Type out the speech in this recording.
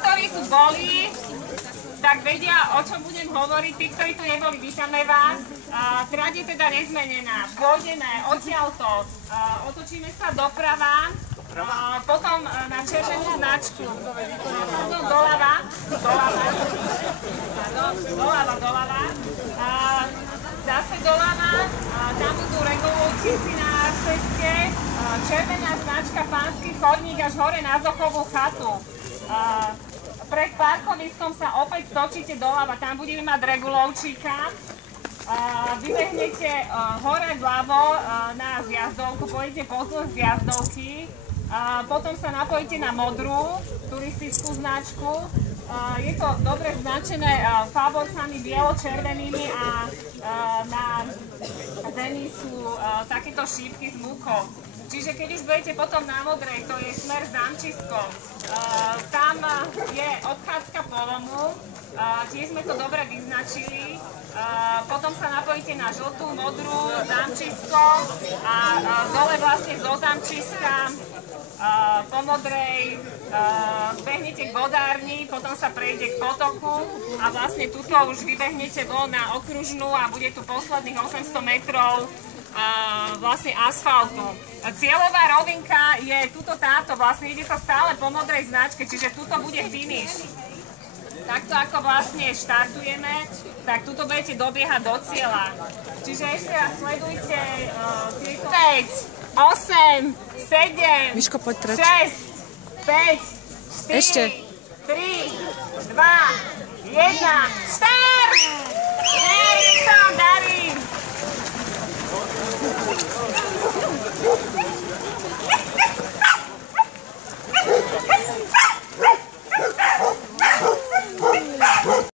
ktorí tu boli, tak vedia, o čom budem hovoriť. Tí, ktorí tu neboli, vítame vás. Trať je teda nezmenená. Pôjdeme odtiaľto, otočíme sa doprava, potom na červenú značku, potom doľava, zase doľava, tam budú regulovčíci na ceste, červená značka Pánsky chodník až hore na Zochovú chatu. Pred parkoviskom sa opäť stočíte doľava, tam budeme mať regulovčíka. Vybehnete hore vľavo na zjazdovku, pôjdete pozdĺž zjazdovky, potom sa napojíte na modrú turistickú značku. Je to dobre značené fáborkami bielo-červenými a na zemi sú takéto šípky s múkou. Čiže keď už budete potom na modrej, to je smer Zamčisko, tam je obchádzka Polomu, tiež sme to dobre vyznačili. Potom sa napojíte na žltú, modrú, Zamčisko a dole vlastne zo Zamčiska po modrej behnete k vodárni, potom sa prejde k potoku a vlastne tuto už vybehnete von na okružnú a bude tu posledných 800 metrov vlastne asfaltu. Cieľová rovinka je tuto táto, vlastne ide sa stále po modrej značke, čiže tuto bude finish. Takto ako vlastne štartujeme, tak tuto budete dobiehať do cieľa. Čiže ešte raz sledujte tieto 5, 8, 7, Miško, poď preč. 6, 5, 4, ešte. 3, 2, 1, štart! Nech sa vám darí!